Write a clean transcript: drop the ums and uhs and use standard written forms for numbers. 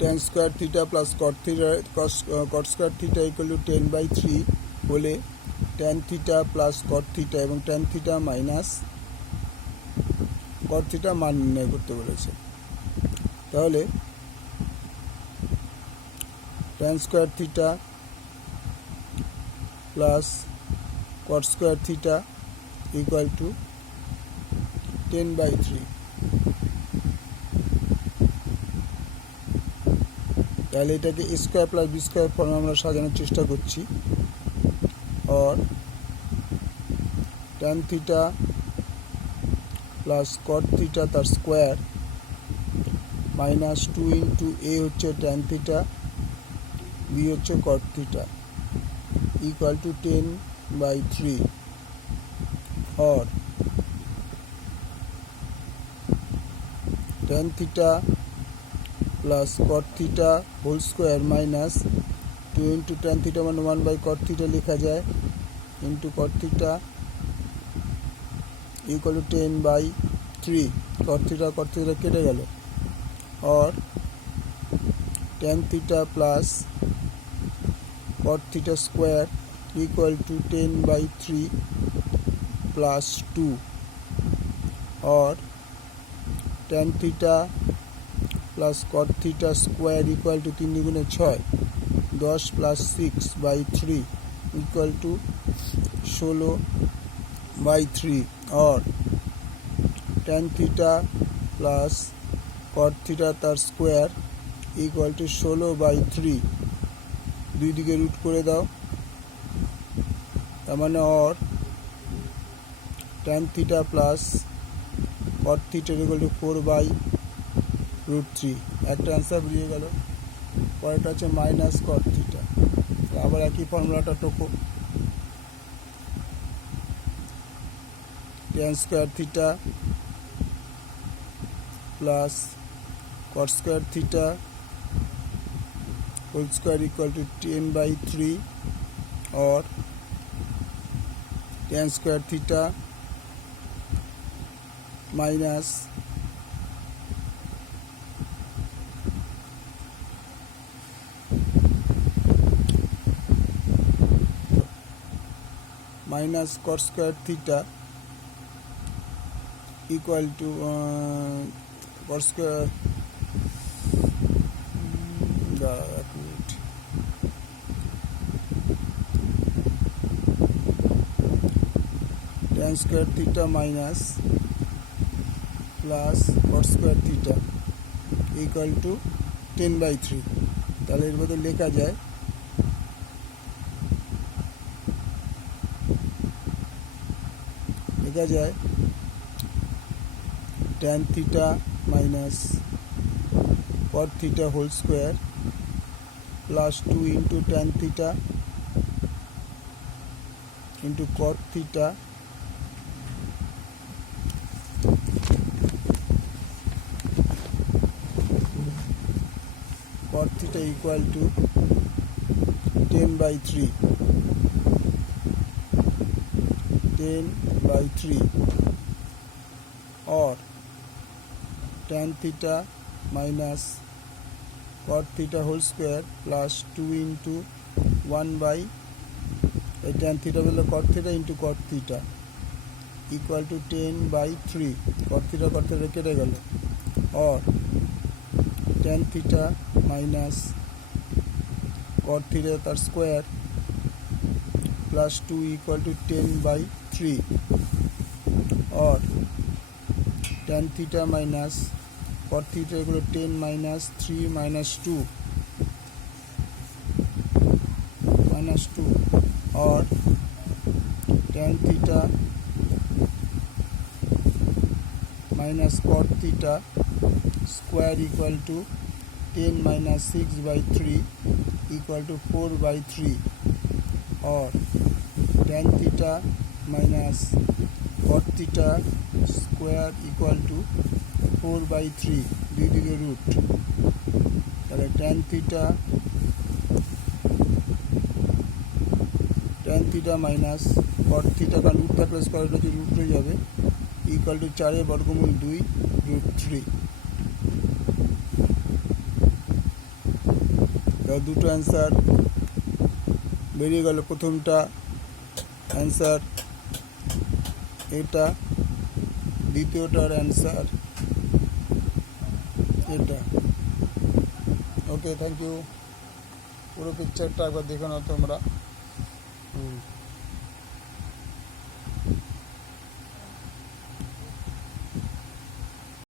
tan square theta plus cot square theta equal to 10/3 হলে tan theta plus cot theta এবং tan theta minus cot theta মান নির্ণয় করতে বলেছে। তাহলে tan square theta plus cot square theta equal to 10/3। তাহলে এটাকে a square plus b square ফর্মে আমরা সাজানোর চেষ্টা করছি। और tan theta plus cot theta তার স্কয়ার মাইনাস 2 ইন্টু a হচ্ছে tan theta, b হচ্ছে cot theta ইকুয়াল টু 10/3। और tan theta plus cot theta whole square minus 2 into tan theta मान 1/cot theta लिखा जाए into cot theta equal to 10/3। cot theta केटे गल। और tan theta plus cot theta square equal to 10/3 plus 2। और tan theta plus cot theta square equal to 3 दुगुणे 6 10 plus 6/3 equal to 16/3। और tan theta plus cot theta तार square equal to 16/3 দুই দিকে root করে দাও তার মানে। और tan theta plus cot theta equal to 4/√3। একটা आंसर বেরিয়ে গেল। পরেরটা হচ্ছে মাইনাস cot theta। আবার একই ফর্মুলাটা টোকো। tan square theta plus cot square theta whole square equal to 10/3। और tan square theta minus cot square theta equal to cot square tan square theta minus plus cot square theta equal to 10/3। তাহলে এর বদলে লেখা যায় tan theta minus cot theta whole square plus 2 into tan theta into cot theta cot theta equal to 10/3 और tan theta minus cot theta whole square plus 2 into 1 tan theta বললে cot theta into cot theta equal to 10/3। cot theta কেটে গেল। और tan theta minus cot theta तार square plus 2 equal to 10/3। और tan theta minus cot theta equal to 10 minus 3 minus 2 और tan theta minus cot theta square equal to 10 minus 6/3 equal to 4/3। और tan theta minus cot theta square equal to 4/3 দুই দিকে root. তাহলে tan theta minus cot theta का root থাকলে square root হয়ে যাবে equal to 4 वर्गमूल 2 √3। দুটো অ্যান্সার বেরিয়ে গেল। প্রথমটা অ্যান্সার এটা, দ্বিতীয়টার অ্যান্সার এটা। ওকে, থ্যাংক ইউ। পুরো পিকচারটা একবার দেখে নাও তোমরা।